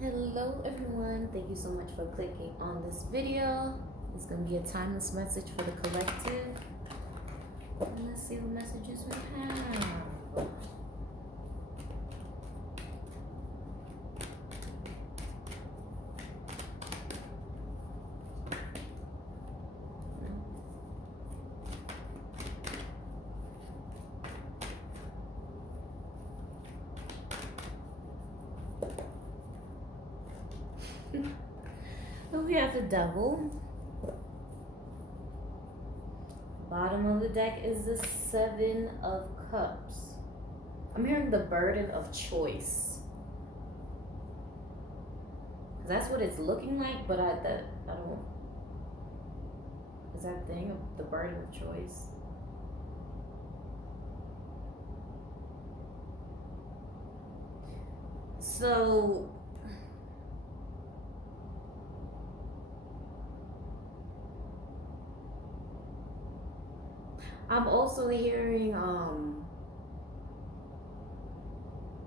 Hello everyone, thank you so much for clicking on this video. It's going to be a timeless message for the collective. And let's see what messages we have. We have the Devil. Bottom of the deck is the Seven of Cups. I'm hearing the burden of choice. That's what it's looking like, but I don't. Is that thing of the burden of choice? So I'm also hearing I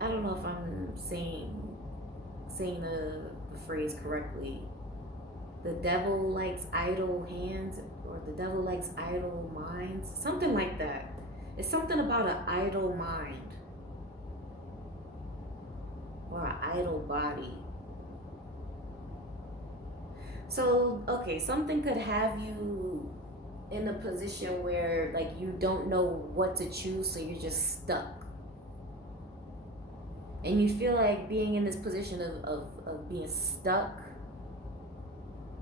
don't know if I'm saying the phrase correctly. The devil likes idle hands, or the devil likes idle minds, something like that. It's something about an idle mind or an idle body. So okay, something could have you in a position where like you don't know what to choose, so you're just stuck. And you feel like being in this position of being stuck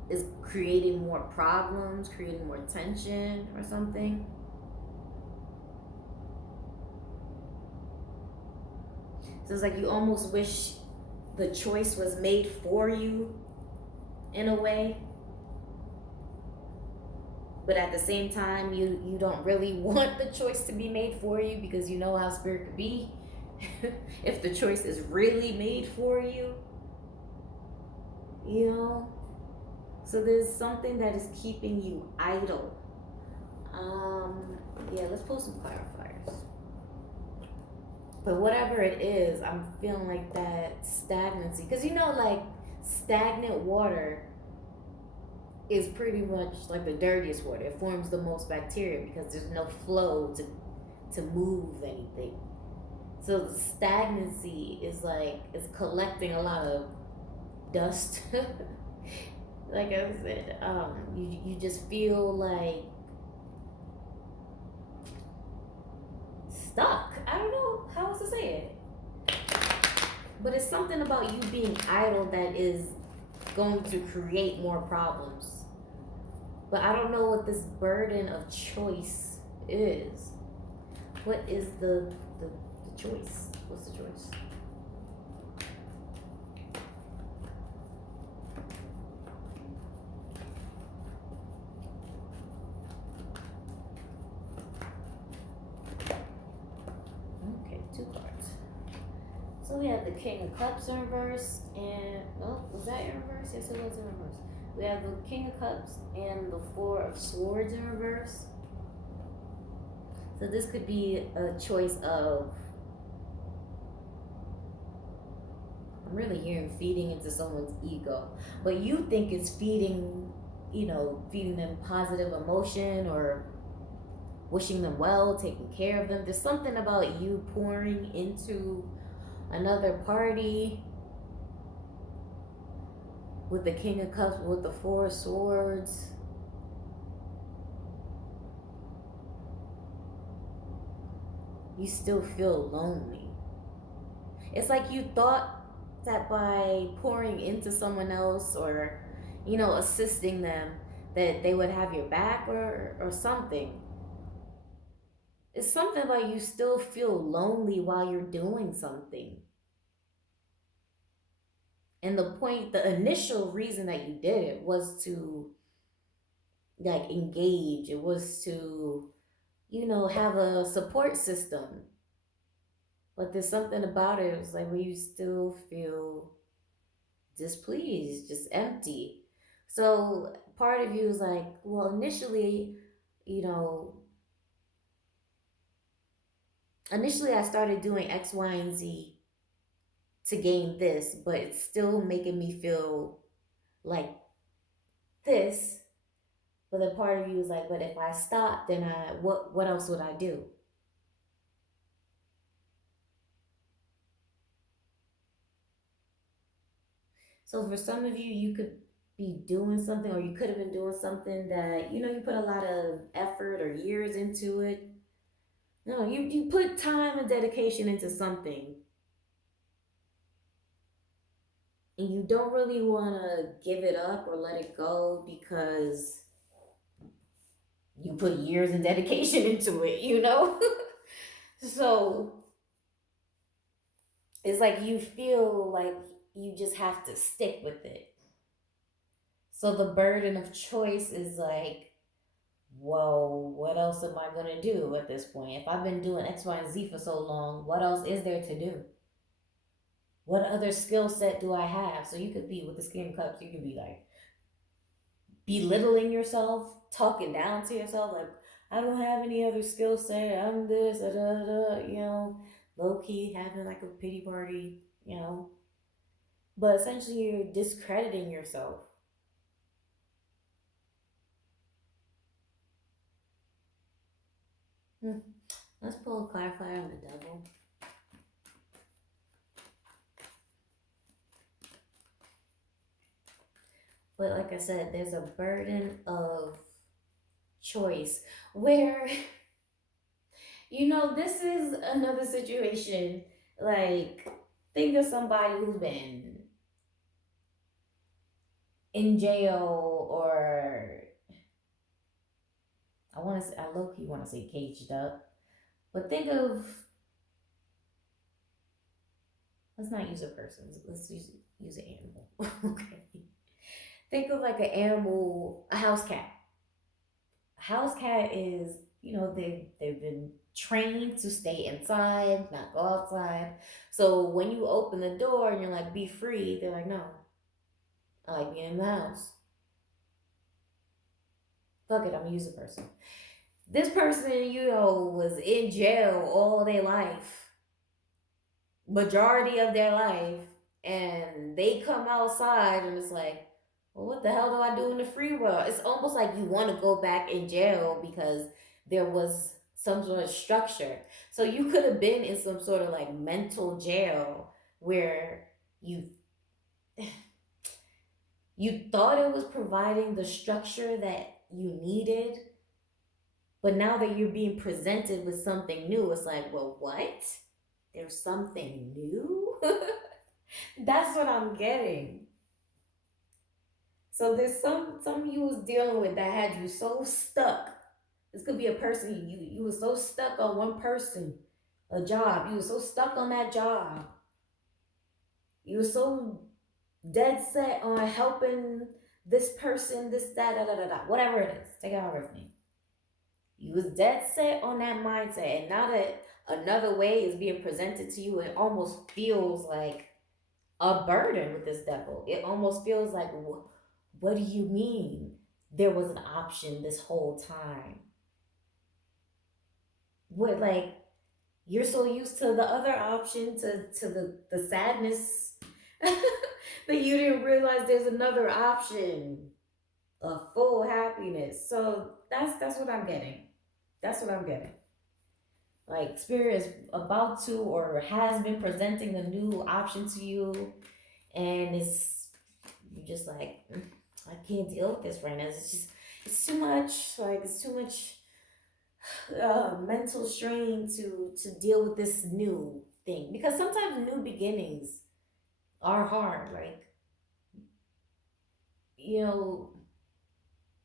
is creating more problems, creating more tension or something. So it's like you almost wish the choice was made for you in a way. But at the same time, you don't really want the choice to be made for you, because you know how spirit could be. If the choice is really made for you, you know. So there's something that is keeping you idle. Yeah, let's pull some clarifiers. But whatever it is, I'm feeling like that stagnancy, because you know, like stagnant water is pretty much like the dirtiest water. It forms the most bacteria because there's no flow to move anything. So the stagnancy is like it's collecting a lot of dust. Like I said, you just feel like stuck. I don't know how else to say it. But it's something about you being idle that is going to create more problems. But I don't know what this burden of choice is. What is the choice? What's the choice? Okay, two cards. So we have the King of Cups in reverse, and was that in reverse? Yes, it was in reverse. We have the King of Cups and the Four of Swords in reverse. So this could be a choice of, I'm really hearing feeding into someone's ego, but you think it's feeding them positive emotion or wishing them well, taking care of them. There's something about you pouring into another party with the King of Cups, with the Four of Swords. You still feel lonely. It's like you thought that by pouring into someone else or, assisting them, that they would have your back or something. It's something about you still feel lonely while you're doing something. And the initial reason that you did it was to like engage. It was to, have a support system. But there's something about it. It's like where you still feel displeased, just empty. So part of you is like, well, initially, you know, initially I started doing X, Y, and Z to gain this, but it's still making me feel like this. But the part of you is like, but if I stop, then what else would I do? So for some of you, you could be doing something, or you could have been doing something that you put a lot of effort or years into it. No, you put time and dedication into something, and you don't really want to give it up or let it go because you put years and dedication into it. So it's like you feel like you just have to stick with it. So the burden of choice is like, well, what else am I going to do at this point? If I've been doing X, Y, and Z for so long, what else is there to do? What other skill set do I have? So you could be with the skin cups, you could be like belittling yourself, talking down to yourself, like, I don't have any other skill set, I'm this, da, da, da, low key having like a pity party. But essentially, you're discrediting yourself. Hmm. Let's pull a clarifier on the devil. But like I said, there's a burden of choice where, this is another situation. Like, think of somebody who's been in jail, or I low key want to say caged up. But think of, let's not use a person. Let's use an animal. Okay. Think of like an animal, a house cat. A house cat is, they've been trained to stay inside, not go outside. So when you open the door and you're like, be free, they're like, no, I like being in the house. Fuck it, I'm gonna use a person. This person, was in jail all their life, majority of their life, and they come outside and it's like, well, what the hell do I do in the free world? It's almost like you want to go back in jail because there was some sort of structure. So you could have been in some sort of like mental jail where you you thought it was providing the structure that you needed, but now that you're being presented with something new, it's like, well, what? There's something new? That's what I'm getting. So there's some you was dealing with that had you so stuck. This could be a person, you were so stuck on one person, a job. You were so stuck on that job. You were so dead set on helping this person, this, that, da, da, da, da, whatever it is. Take it however it's name. You was dead set on that mindset, and now that another way is being presented to you, it almost feels like a burden with this devil. It almost feels like, what do you mean there was an option this whole time? What, like, you're so used to the other option, to the sadness, that you didn't realize there's another option of full happiness. So that's what I'm getting. That's what I'm getting. Like, spirit is about to or has been presenting a new option to you, and you're just like, I can't deal with this right now. It's too much. Like, it's too much mental strain to deal with this new thing, because sometimes new beginnings are hard. Like, you know,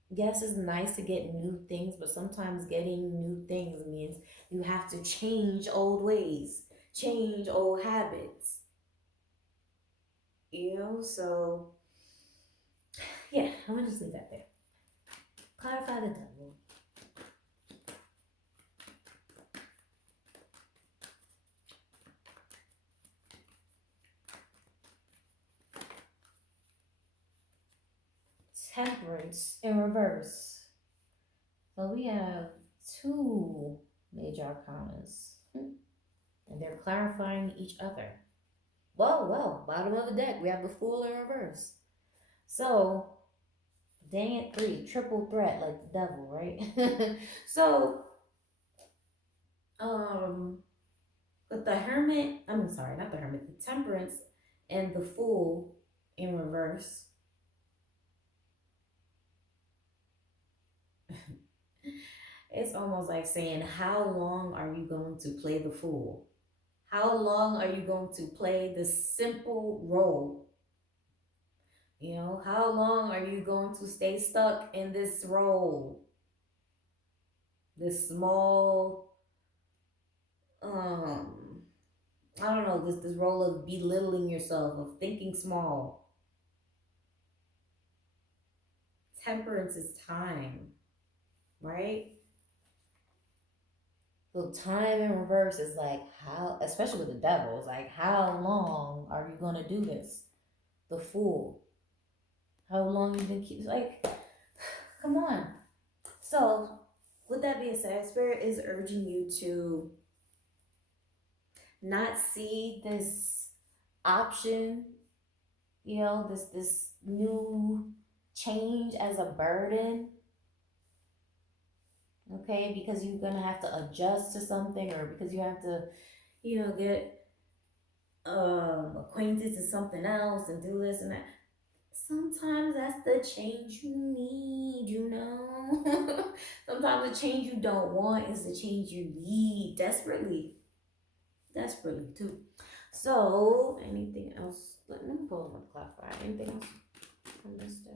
yes, it's nice to get new things, but sometimes getting new things means you have to change old ways, change old habits. So yeah, I'm gonna just leave that there. Clarify the devil. Temperance in reverse. So we have two major arcanas, and they're clarifying each other. Well, bottom of the deck, we have the Fool in reverse. So, dang it, 3, triple threat like the devil, right? So, um, but the Hermit, I'm sorry, not the Hermit, the Temperance and the Fool in reverse. It's almost like saying, how long are you going to play the fool? How long are you going to play the simple role? You know, how long are you going to stay stuck in this role? This small, um, I don't know, this role of belittling yourself, of thinking small. Temperance is time, right? So time in reverse is like how, especially with the devil, it's like how long are you gonna do this? The Fool. How long you been keep like, come on. So with that being said, Spirit is urging you to not see this option, you know, this new change as a burden, okay? Because you're gonna have to adjust to something, or because you have to, you know, get acquainted to something else and do this and that. Sometimes that's the change you need, you know. Sometimes the change you don't want is the change you need desperately. Desperately too. So, anything else? Let me pull my clock fire. Anything else from this deck?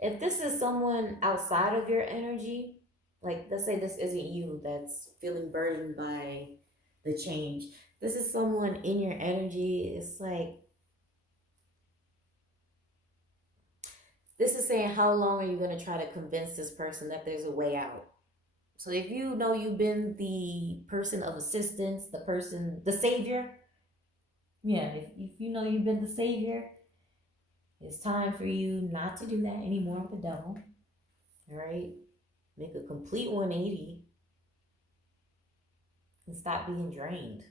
If this is someone outside of your energy, like let's say this isn't you that's feeling burdened by the change. This is someone in your energy. It's like, this is saying, how long are you going to try to convince this person that there's a way out? So if you know you've been the person of assistance, the person, the savior, yeah, if you know you've been the savior, it's time for you not to do that anymore with the devil. All right? Make a complete 180 and stop being drained.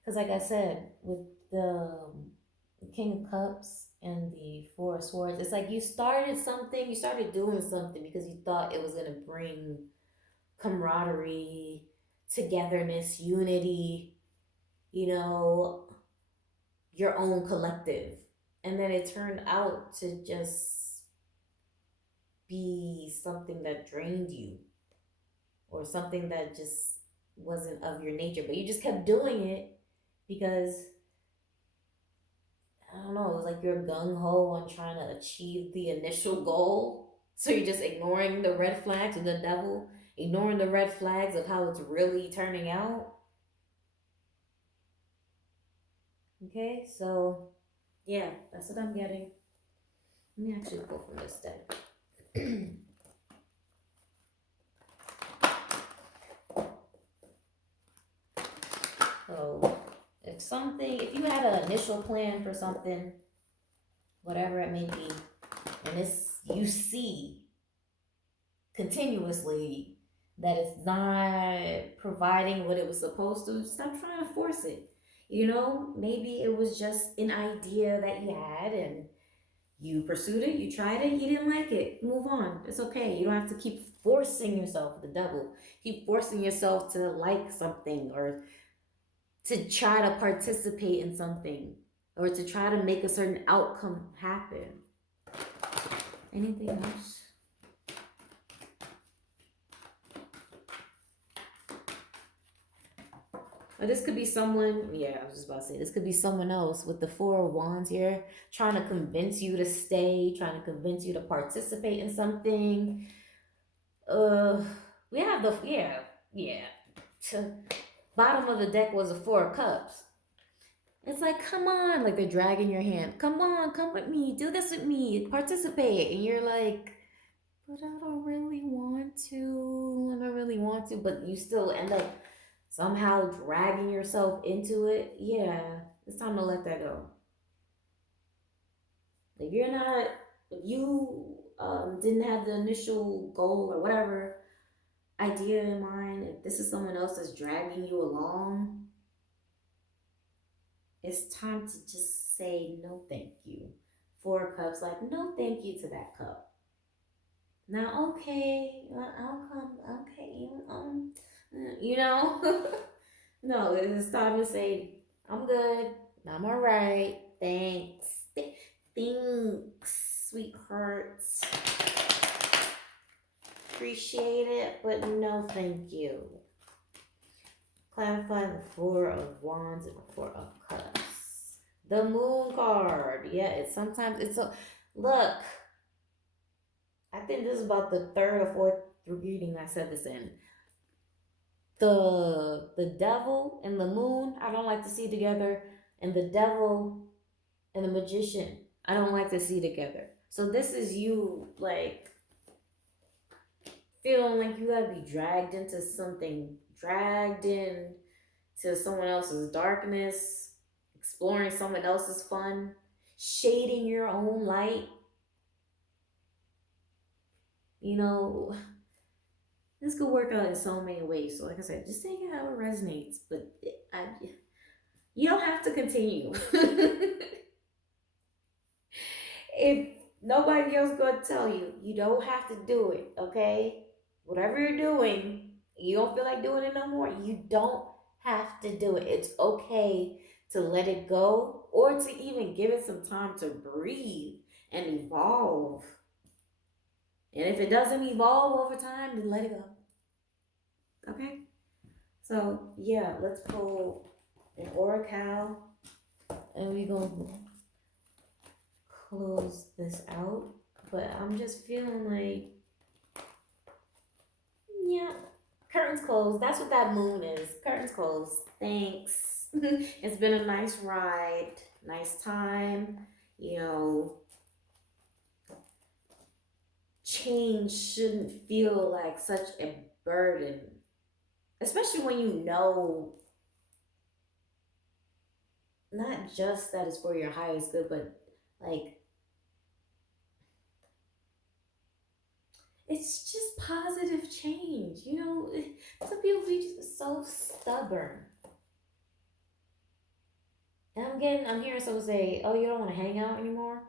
Because, like I said, with the King of Cups and the Four of Swords, it's like you started something, you started doing something because you thought it was going to bring camaraderie, togetherness, unity, you know, your own collective. And then it turned out to just be something that drained you, or something that just wasn't of your nature, but you just kept doing it because, I don't know, it was like you're gung ho on trying to achieve the initial goal. So you're just ignoring the red flags of the devil, ignoring the red flags of how it's really turning out. Okay, so yeah, that's what I'm getting. Let me actually pull from this deck. So if you had an initial plan for something, whatever it may be, and it's, you see continuously that it's not providing what it was supposed to, stop trying to force it. You know, maybe it was just an idea that you had and you pursued it, you tried it, you didn't like it. Move on. It's okay. You don't have to keep forcing yourself, the devil. Keep forcing yourself to like something, or to try to participate in something, or to try to make a certain outcome happen. Anything else? Or this could be someone, yeah, I was just about to say, this could be someone else with the Four of Wands here, trying to convince you to stay, trying to convince you to participate in something. We have the, yeah. Bottom of the deck was the Four of Cups. It's like, come on, like they're dragging your hand. Come on, come with me, do this with me, participate. And you're like, but I don't really want to. I don't really want to. But you still end up somehow dragging yourself into it. Yeah, it's time to let that go. If you're not, if you didn't have the initial goal or whatever idea in mind, if this is someone else that's dragging you along, it's time to just say no thank you. Four of Cups, like no thank you to that cup. Now, okay, I'll come. Okay, you know, no, it's time to say I'm good. I'm all right. Thanks. Thanks, sweethearts. Appreciate it, but no, thank you. Clarify the Four of Wands and the Four of Cups. The Moon card. Yeah, it's sometimes it's a look. I think this is about the third or fourth reading I said this in. The devil and the moon, I don't like to see together, and the devil and the magician, I don't like to see together. So this is you like feeling like you gotta be dragged into something, dragged in to someone else's darkness, exploring someone else's fun, shading your own light. You know, this could work out in so many ways. So, like I said, just take it how it resonates. But you don't have to continue. If nobody else gonna tell you, you don't have to do it. Okay, whatever you're doing, you don't feel like doing it no more. You don't have to do it. It's okay to let it go, or to even give it some time to breathe and evolve. And if it doesn't evolve over time, then let it go. Okay? So, yeah, let's pull an oracle and we're going to close this out. But I'm just feeling like, yeah, curtains closed. That's what that moon is. Curtains closed. Thanks. It's been a nice ride, nice time. You know, change shouldn't feel like such a burden, especially when you know not just that it's for your highest good, but like it's just positive change. You know, some people be just so stubborn. And I'm hearing someone say, "Oh, you don't want to hang out anymore,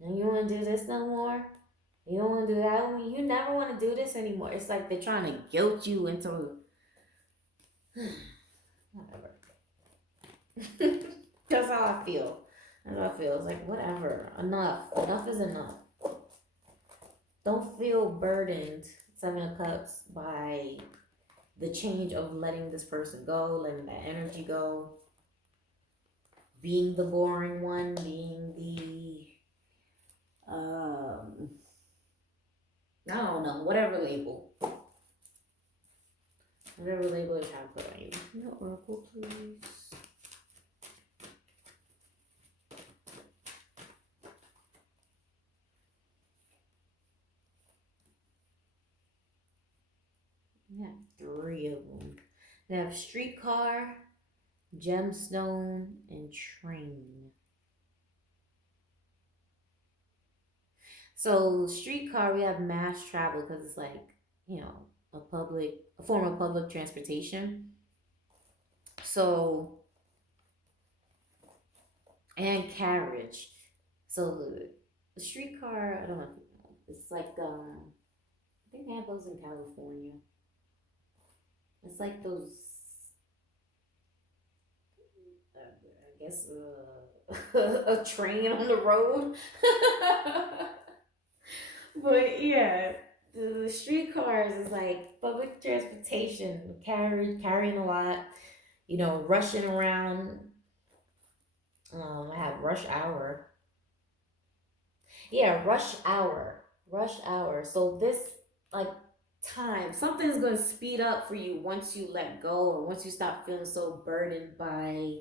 and you want to do this no more. You don't want to do that. You never want to do this anymore." It's like they're trying to guilt you into whatever. That's how I feel. That's how I feel. It's like whatever. Enough. Enough is enough. Don't feel burdened, Seven of Cups, by the change of letting this person go, letting that energy go, being the boring one, being the I don't know, whatever label you're trying to put on you. No oracle, please. We have three of them. We have streetcar, gemstone, and train. So streetcar, we have mass travel because it's like, you know, a form of public transportation. So, and carriage. So the streetcar, I don't know. It's like I think they have those in California. It's like those, I guess, a train on the road. But yeah, the streetcars is like public transportation, carrying a lot, you know, rushing around. I have rush hour. Yeah, rush hour. Rush hour. So this like time, something's gonna speed up for you once you let go, or once you stop feeling so burdened by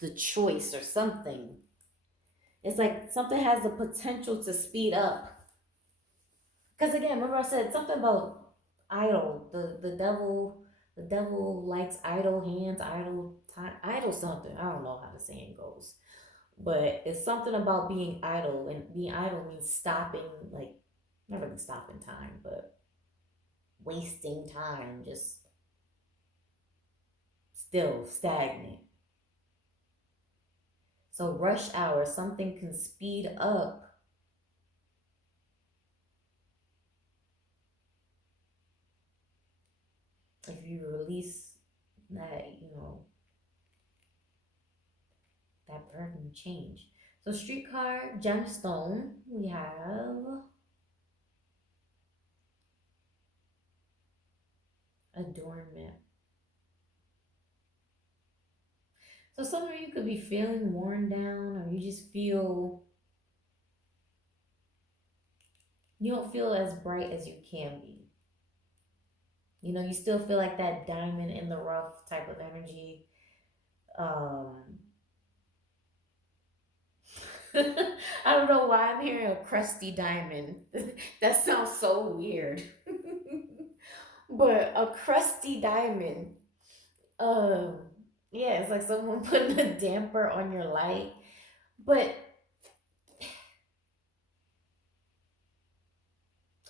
the choice or something. It's like something has the potential to speed up. Because again, remember I said something about idle. The devil likes idle hands, idle time, idle something. I don't know how the saying goes. But it's something about being idle, and being idle means stopping, like not really stopping time, but wasting time, just still stagnant. So rush hour, something can speed up if you release that, that burden change. So streetcar, gemstone, we have adornment. So some of you could be feeling worn down, or you just feel you don't feel as bright as you can be. You still feel like that diamond in the rough type of energy. Um, I don't know why I'm hearing a crusty diamond. That sounds so weird. But a crusty diamond. Um, yeah, it's like someone putting a damper on your light. But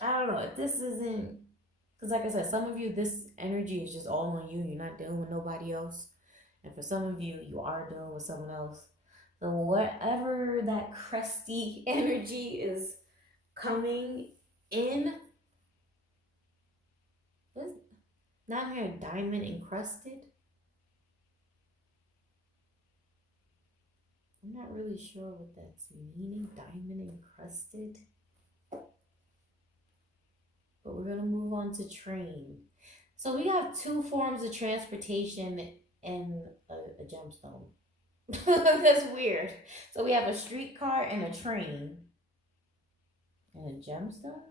I don't know if this isn't, because like I said, some of you, this energy is just all on you. You're not dealing with nobody else. And for some of you, you are dealing with someone else. So whatever that crusty energy is coming in, this not here diamond encrusted. I'm not really sure what that's meaning. Diamond encrusted. But we're gonna move on to train. So we have two forms of transportation and a gemstone. That's weird. So we have a streetcar and a train and a gemstone.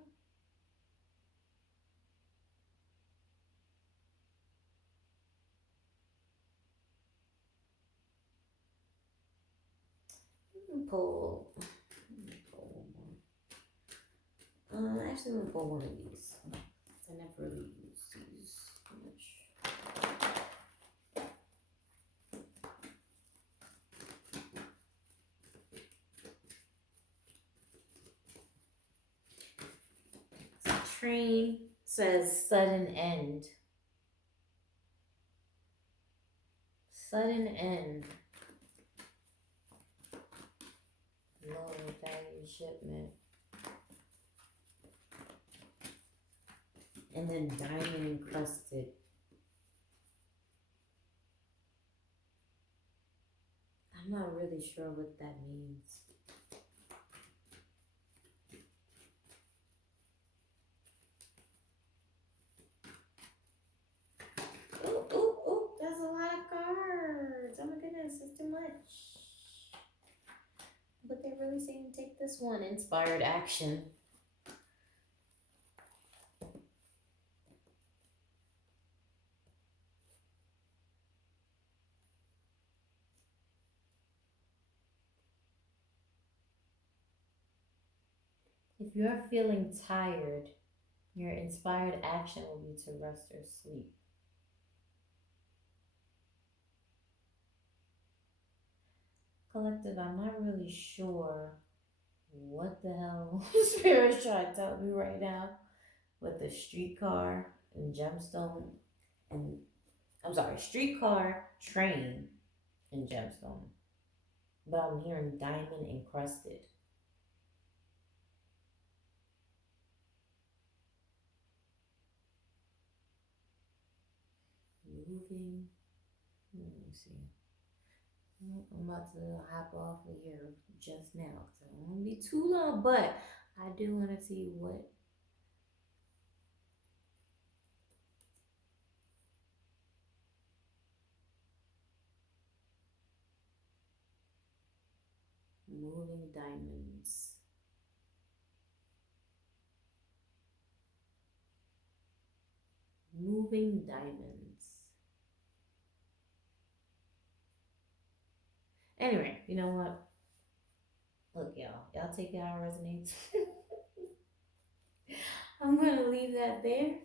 Let me pull one more. Actually, let me pull one of these. I never really use these much. So train says sudden end. Sudden end. Low value shipment. And then diamond encrusted. I'm not really sure what that means. Ooh, ooh, ooh, that's a lot of cards. Oh my goodness, it's too much. But they're really saying take this one. Inspired action. If you're feeling tired, your inspired action will be to rest or sleep. Collective, I'm not really sure what the hell Spirit's trying to tell me right now with the streetcar and gemstone and I'm sorry, streetcar, train, and gemstone. But I'm hearing diamond encrusted. Moving. Let me see. I'm about to hop off of here just now because I don't want to be too long, but I do want to see what. Moving diamonds. Moving diamonds. Anyway, you know what? Look, y'all. Y'all take it how it resonates. I'm going to leave that there.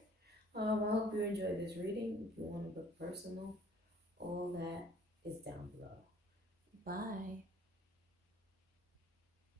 I hope you enjoyed this reading. If you want to book personal, all that is down below. Bye.